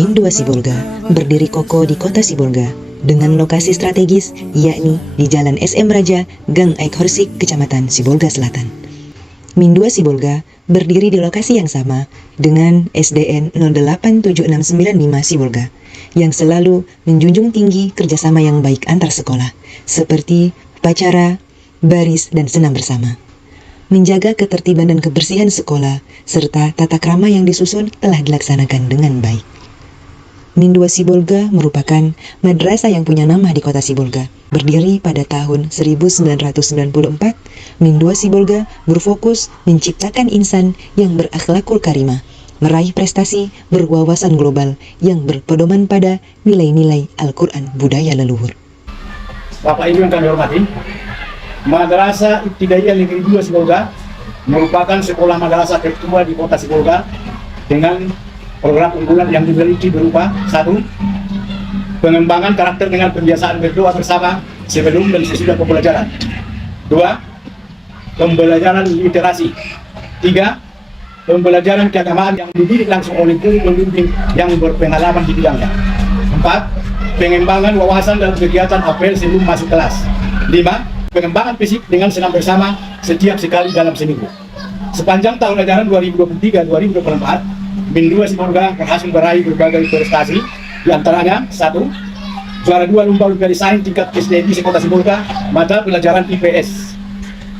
Min 2 Sibolga berdiri kokoh di kota Sibolga dengan lokasi strategis yakni di Jalan SM Raja, Gang Aik Horsik, Kecamatan Sibolga Selatan. Min 2 Sibolga berdiri di lokasi yang sama dengan SDN 087695 Sibolga yang selalu menjunjung tinggi kerjasama yang baik antar sekolah seperti upacara, baris, dan senam bersama. Menjaga ketertiban dan kebersihan sekolah, serta tata krama yang disusun telah dilaksanakan dengan baik. Min 2 Sibolga merupakan madrasah yang punya nama di kota Sibolga. Berdiri pada tahun 1994, Min 2 Sibolga berfokus menciptakan insan yang berakhlakul karimah, meraih prestasi berwawasan global yang berpedoman pada nilai-nilai Al-Quran budaya leluhur. Bapak Ibu yang kami hormati, Madrasah Ibtidaiyah Negeri 2 Sibolga merupakan sekolah madrasah tertua di kota Sibolga dengan program unggulan yang dimiliki berupa 1. Pengembangan karakter dengan pembiasaan berdoa bersama sebelum dan sesudah pembelajaran. 2. Pembelajaran literasi. 3. Pembelajaran keagamaan yang dididik langsung oleh guru pembimbing yang berpengalaman di bidangnya. 4. Pengembangan wawasan dalam kegiatan apel sebelum masuk kelas. 5. Pengembangan fisik dengan senam bersama setiap sekali dalam seminggu. Sepanjang tahun ajaran 2023-2024, Min 2 Sibolga berhasil meraih berbagai prestasi, di antaranya 1. Juara 2 lomba olimpiade sains tingkat SDN sekota Sibolga, mata pelajaran IPS.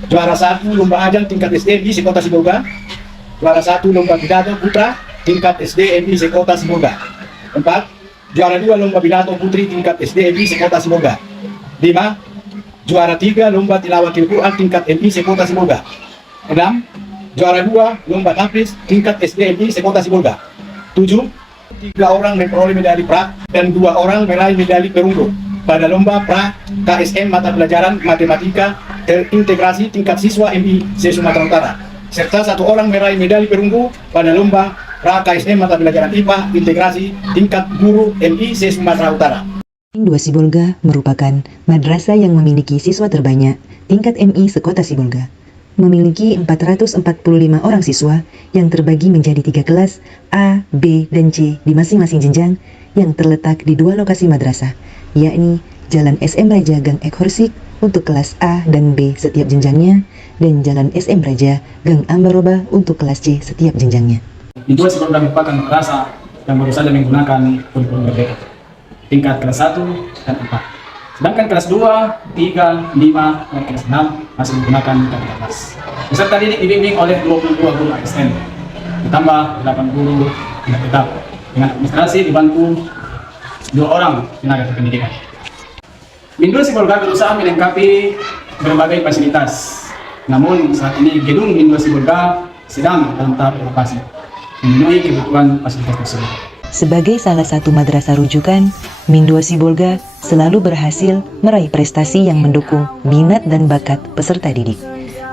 Juara 1 lomba ajang tingkat SDN sekota Sibolga. Juara 1 lomba pidato putra tingkat SDN sekota Sibolga. 4. Juara 2 lomba pidato putri tingkat SDN sekota Sibolga. 5. Juara 3 lomba tilawatil Quran tingkat MI sekota Sibolga. 6. Juara 2 lomba tahfiz tingkat SDMI sekota Sibolga. 7. 3 orang memperoleh medali pra dan 2 orang meraih medali perunggu pada lomba pra KSM mata pelajaran matematika terintegrasi tingkat siswa MI se-Sumatera Utara, serta 1 orang meraih medali perunggu pada lomba pra KSM mata pelajaran IPA integrasi tingkat guru MI se-Sumatera Utara. Min 2 Sibolga merupakan madrasah yang memiliki siswa terbanyak tingkat MI sekota Sibolga. Memiliki 445 orang siswa yang terbagi menjadi 3 kelas A, B, dan C di masing-masing jenjang yang terletak di 2 lokasi madrasah, yakni Jalan SM Raja Gang Aik Horsik untuk kelas A dan B setiap jenjangnya, dan Jalan SM Raja Gang Ambaroba untuk kelas C setiap jenjangnya. Min 2 Sibolga merupakan madrasah yang baru saja menggunakan kurikulum merdeka tingkat kelas 1 dan 4. Sedangkan kelas 2, 3, 5, dan kelas 6 masih menggunakan tingkat kelas. Peserta didik dibimbing oleh 22 guru ASN, ditambah 8 guru tidak tetap. Dengan administrasi dibantu 2 orang tenaga kependidikan. Min 2 Sibolga berusaha melengkapi berbagai fasilitas. Namun saat ini gedung Min 2 Sibolga sedang dalam tahap renovasi, memenuhi kebutuhan fasilitas tersebut. Sebagai salah satu madrasah rujukan, Min 2 Sibolga selalu berhasil meraih prestasi yang mendukung minat dan bakat peserta didik,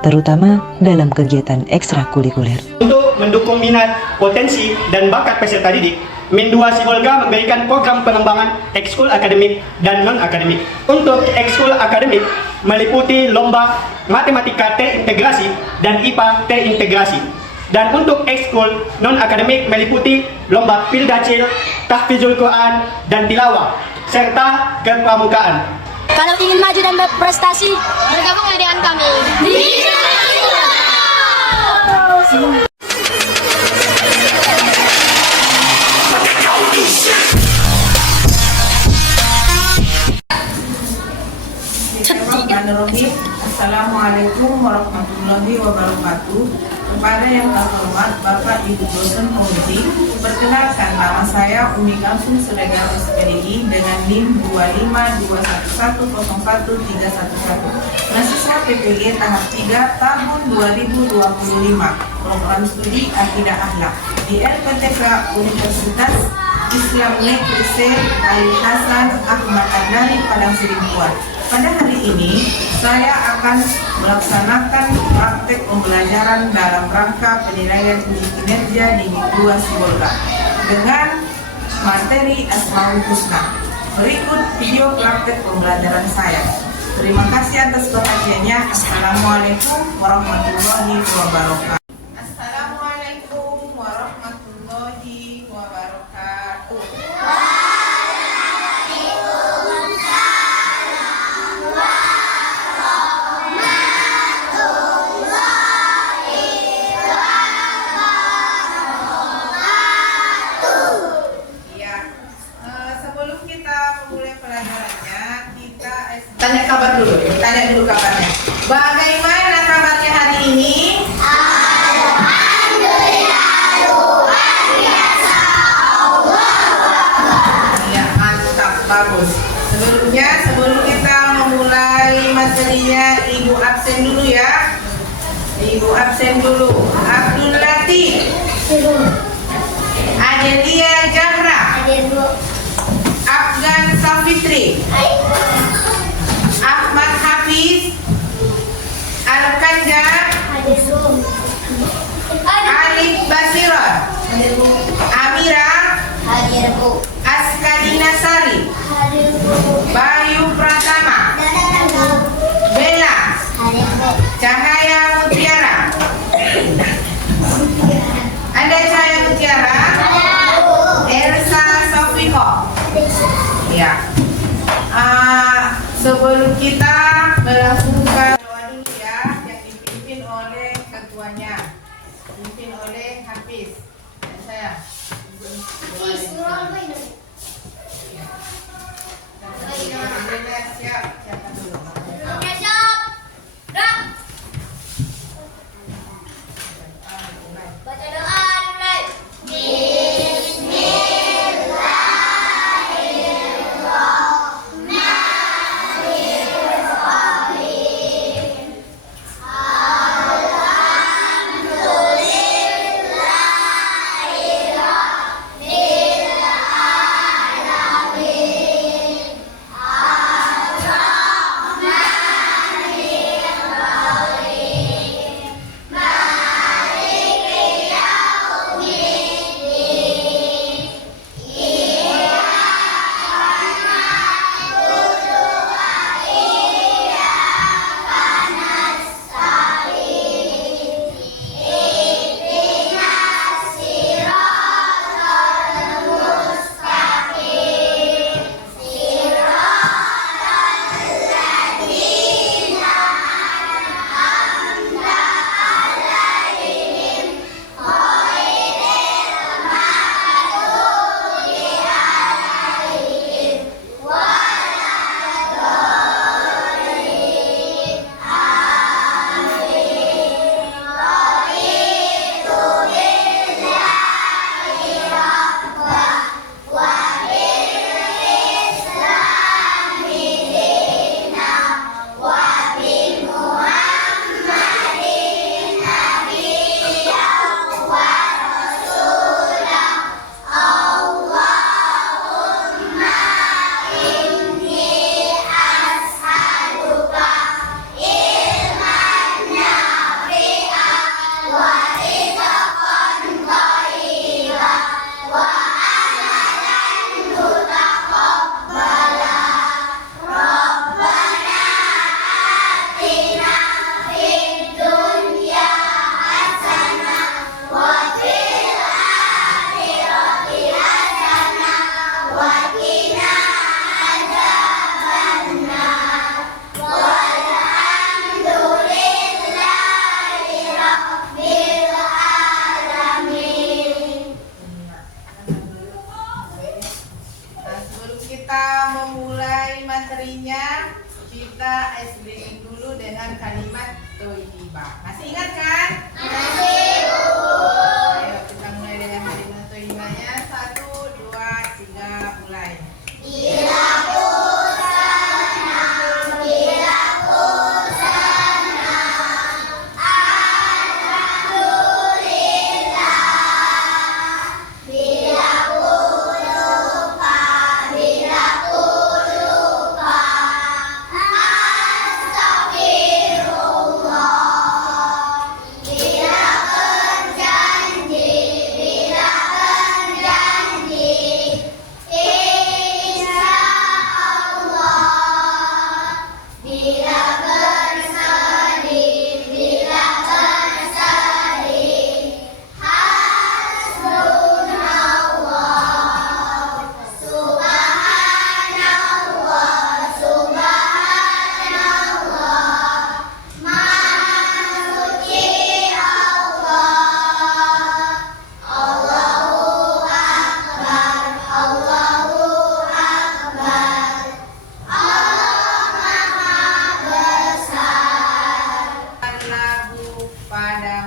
terutama dalam kegiatan ekstrakurikuler. Untuk mendukung minat, potensi, dan bakat peserta didik, Min 2 Sibolga memberikan program pengembangan ekskul akademik dan non-akademik. Untuk ekskul akademik meliputi lomba matematika terintegrasi dan IPA terintegrasi. Dan untuk ekskul non-akademik meliputi lomba pildacil, tahfizul Quran, dan tilawah, serta kepramukaan. Kalau ingin maju dan berprestasi, bergabung dengan kami. Bismillahirrahmanirrahim. Assalamualaikum warahmatullahi wabarakatuh. Kepada yang terhormat Bapak Ibu dosen pembimbing, perkenalkan nama saya Umi Kamsum Sulegar SPDI dengan NIM 252110131. Mahasiswa PPG tahap 3 tahun 2025, program studi Akidah Akhlak di LPTK Universitas Islam Negeri Ali Hasan Ahmad Adnani Padang Sidimpuan. Pada hari ini, saya akan melaksanakan praktek pembelajaran dalam rangka penilaian uji kinerja di Min 2 Sibolga dengan materi Asmaul Husna. Berikut video praktek pembelajaran saya. Terima kasih atas perhatiannya. Assalamualaikum warahmatullahi wabarakatuh. Assalamualaikum warahmatullahi wabarakatuh. Bagaimana kabarnya hari ini? Ya, mantap, bagus. Sebelum kita memulai materinya, Ibu absen dulu ya. Ibu absen dulu. Abdul Latif, Adelia Jahra, Afgan Safitri, Ahmad Hafiz, Alkanja, Alif Basiron, Amira, Askadina Sari, Bayu Pratama, Bella, Cahaya Mutiara. Ada Cahaya Mutiara? Elsa Sofiko. Ya. Sebelum kita melakukan doa dulu ya, yang dipimpin oleh ketuanya, dipimpin oleh Hafiz dan saya. Siap, siapkan dulu. Baca doa mulai.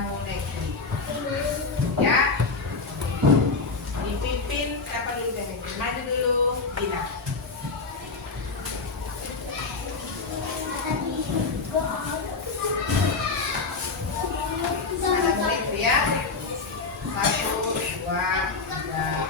ilmu negeri. Ya. Dipimpin siapa dulu negeri? Maju dulu, Dina. Ada murid tuh ya. 1, 2, 3.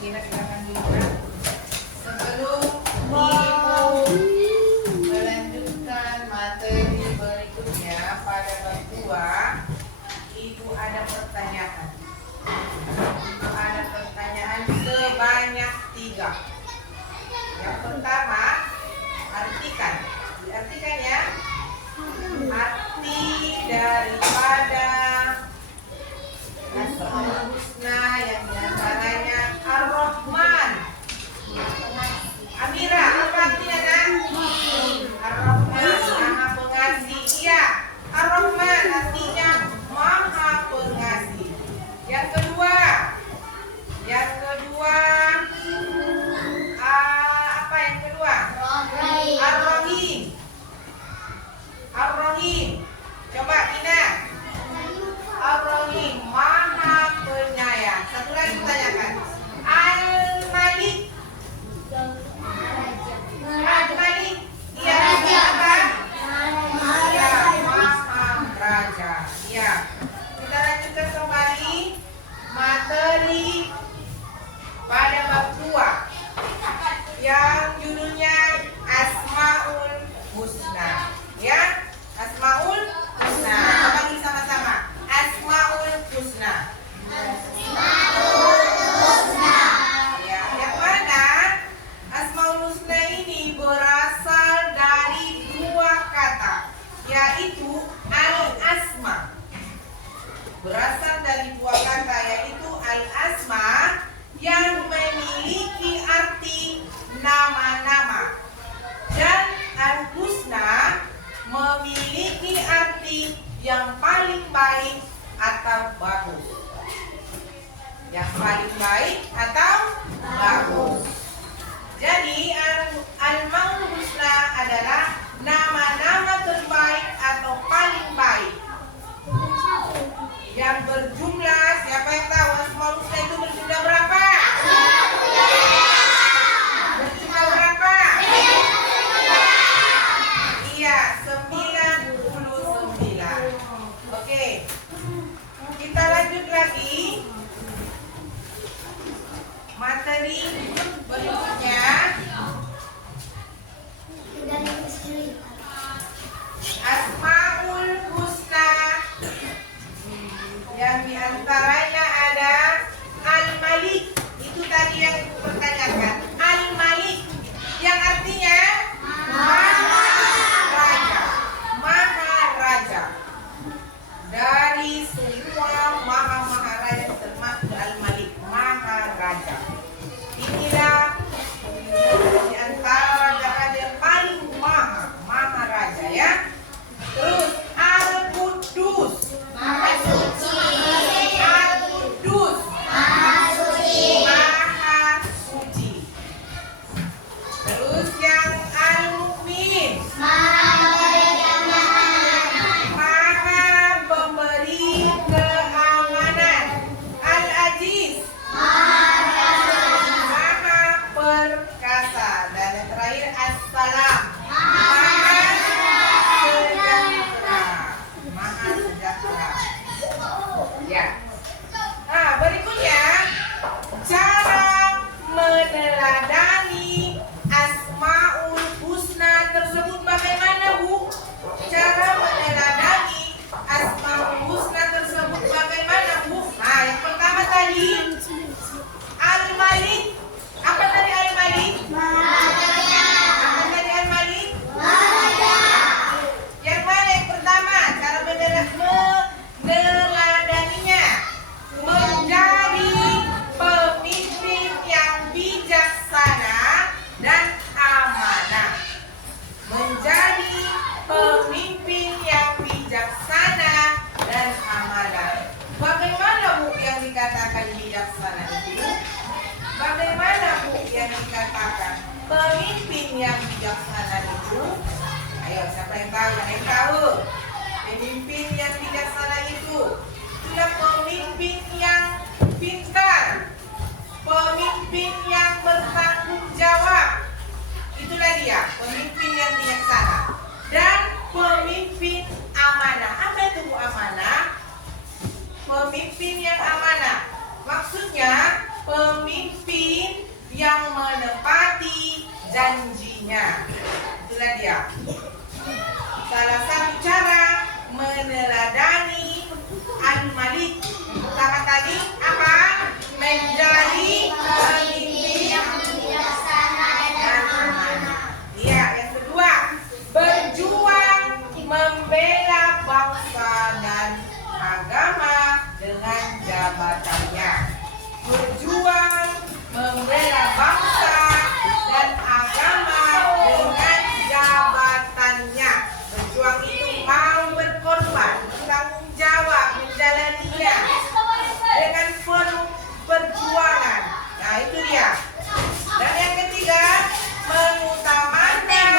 Dina silakan dulu ya. Sebelum Ibu melanjutkan materi berikutnya pada bab 2, Ibu ada pertanyaan. Ibu ada pertanyaan sebanyak 3. Yang pertama, artikan. Diartikan ya. Arti daripada Asmaul Husna yang diantaranya Ar-Rahman. Amira, apa artinya nak? Ar-Rahman, Maha Pengasih. Iya, Ar-Rahman artinya Maha Pengasih. Yang kedua, apa yang kedua? Ar-Rahim. Ar-Rahim. Coba Tina. Ar-Rahim, Maha Penyayang. Satu lagi tanyakan. Al-Malik. Al-Malik. Iya, apa? Iya, Maha Raja. Iya. Kita lanjutkan kembali materi pada bab 2 yang judulnya Asmaul Husna. Ya, Asmaul Husna. Kita panggil sama-sama. Asmaul Husna. Ya, yang mana Asmaul Husna ini berasal dari 2 kata, yaitu al-asma. Berasal dari 2 kata, yaitu al-asma yang memiliki arti nama-nama, dan al-husna memiliki arti yang paling baik atau bagus. Yang paling baik atau bagus. Jadi Al-Maul Husna adalah nama-nama terbaik atau paling baik yang berjumlah, siapa yang tahu Asmaul Husna itu berjumlah berapa? Berjumlah berapa? Iya, 99. Oke. Kita lanjut lagi. Materi berikutnya pemimpin yang bijaksana, dan pemimpin amanah. Apa itu Bu amanah? Pemimpin yang amanah maksudnya pemimpin yang menepati janjinya. Itulah dia. Salah satu cara meneladani Al-Malik pertama tadi apa? Menjadi pemimpin yang bijaksana dan amanah. Iya, yang kedua, berjuang membela bangsa dan agama dengan jabatannya. Berjuang membela bangsa dan agama dengan jabatannya. Berjuang itu mau berkorban, tanggung jawab, menjalaninya dengan penuh perjuangan. Nah itu dia. Dan yang ketiga, mengutamakan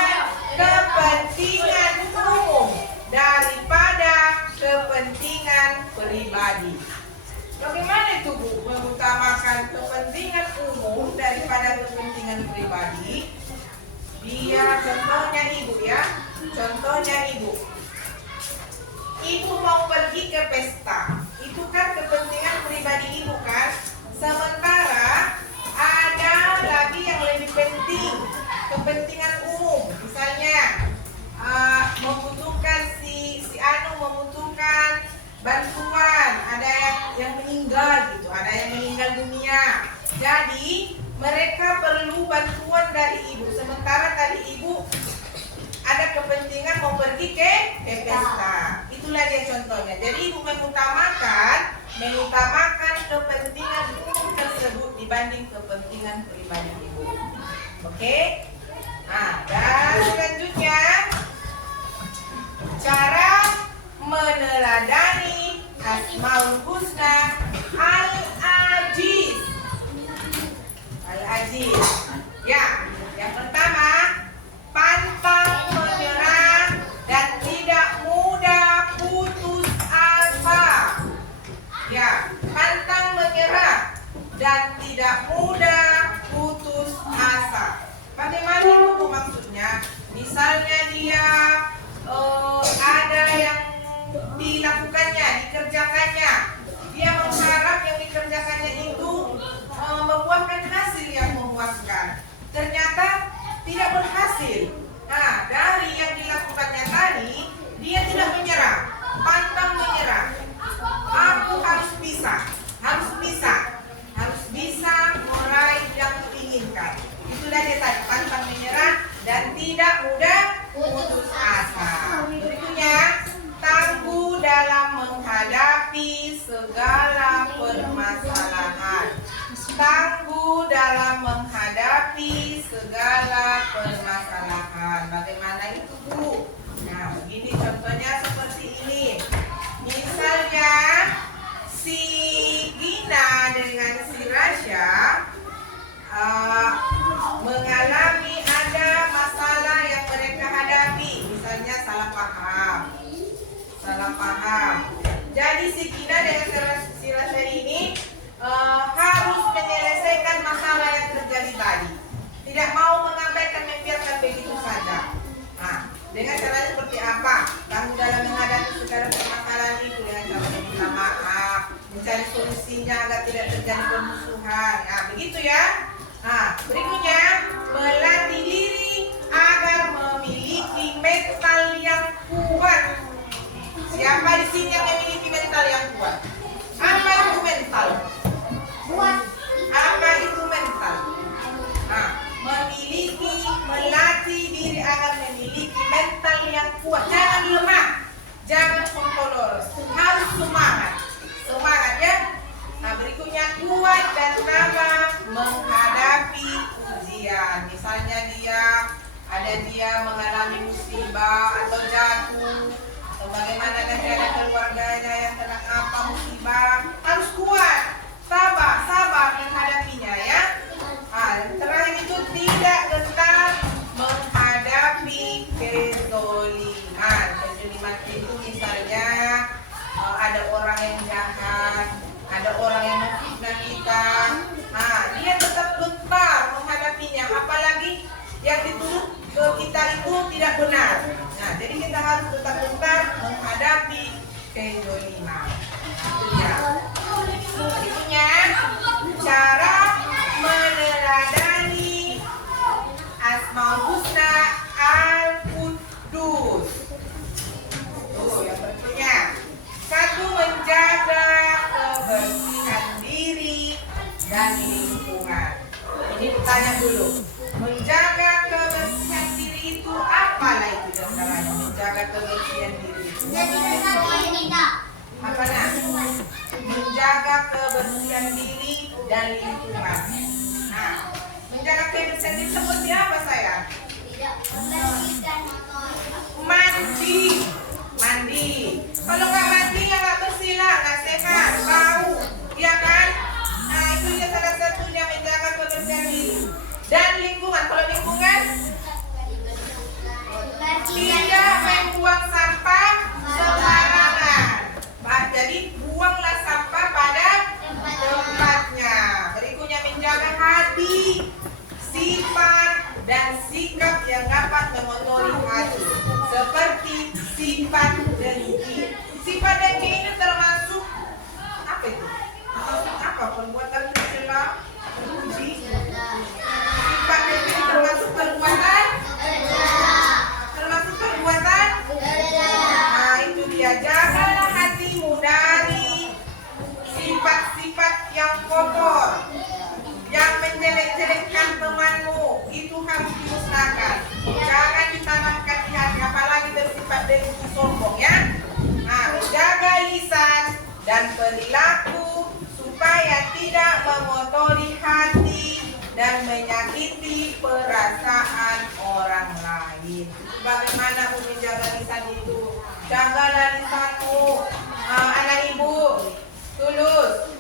kepentingan umum daripada kepentingan pribadi. Bagaimana itu Bu? Mengutamakan kepentingan umum daripada kepentingan pribadi. Dia contohnya ibu ya. Contohnya ibu. Ibu mau pergi ke pesta. Itu kan kepentingan pribadi ibu kan. Sementara ada lagi yang lebih penting, kepentingan umum. Misalnya membutuhkan si Anu membutuhkan bantuan, ada yang meninggal gitu, ada yang meninggal dunia. Jadi mereka perlu bantuan dari ibu. Sementara tadi ibu ada kepentingan mau pergi ke pesta. Itulah dia contohnya. Jadi ibu mengutamakan kepentingan umum tersebut dibanding kepentingan pribadi ibu. Oke? Nah, dan selanjutnya cara meneladani Asmaul Husna Al-Aziz. Al-Aziz. Ya, yang pertama, pantang menyerah dan tidak mudah putus asa. Ya, pantang menyerah dan tidak mudah putus asa. Bagaimana itu maksudnya? Misalnya dia ada yang dilakukannya, dikerjakannya. Dia mengharap yang dikerjakannya itu membuahkan hasil yang memuaskan. Ternyata tidak berhasil. Nah, dari yang dilakukannya tadi, dia tidak menyerah, pantang menyerah. Aku harus bisa meraih yang diinginkan. Itulah dia tadi, pantang menyerah dan tidak mudah putus asa. Berikutnya, tangguh dalam menghadapi segala permasalahan. Tangguh dalam menghadapi segala permasalahan. Bagaimana itu, Bu? Nah, begini contohnya seperti ini. Misalnya si Gina dengan si Rasya mengalami ada masalah yang mereka hadapi, misalnya salah paham. Jadi si Gina dengan si Rasya ini harus menyelesaikan masalah yang terjadi tadi. Tidak mau mengabaikan, membiarkan begitu saja. Nah, dengan cara seperti apa? Tangguh dalam menghadapi segala permasalahan itu dengan cara meminta maaf, mencari solusinya agar tidak terjadi permusuhan. Nah, begitu ya. Nah, berikutnya melatih diri agar memiliki mental yang kuat. Siapa di sini yang memiliki mental yang kuat? Apa itu mental? Apa itu mental? Nah, melatih diri agar memiliki mental yang kuat. Jangan lemah, jangan kontolor, harus semangat ya. Nah, berikutnya kuat dan tabah menghadapi ujian. Misalnya dia mengalami musibah atau jatuh, atau bagaimana nanti ada keluarganya yang kena apa musibah dan lingkungan. Ini bertanya dulu. Menjaga kebersihan diri itu apalah itu dasarnya? Menjaga kebersihan diri itu. Apa nak? Menjaga kebersihan diri dan lingkungan. Nah, menjaga kebersihan diri seperti apa sayang? Mandi. Kalau nggak mandi ya nggak bersih lah, nggak sehat, bau, ya kan? Nah itu dia salah satunya menjaga kebersihan diri dan lingkungan. Kalau lingkungan tidak membuang sampah sembarangan. Jadi buanglah sampah pada tempatnya. Berikutnya menjaga hati, sifat dan sikap yang dapat mengotori hati, seperti sifat dengki. Sifat dengki ini termasuk apa itu? Apa perbuatan tercela, puji? Sifat dengki ini termasuk perbuatan? Termasuk perbuatan? Nah itu dia, jagalah hatimu dari sifat-sifat yang kotor, yang menjelek-jelekkan temanmu, itu harus dimusnahkan. Jangan ditanamkan di hati, apalagi bersifat dengki sombong ya. Nah, menjaga lisan dan perilaku supaya tidak mengotori hati dan menyakiti perasaan orang lain. Bagaimana menjaga lisan itu? Jagalah lisanmu, anak ibu, tulus.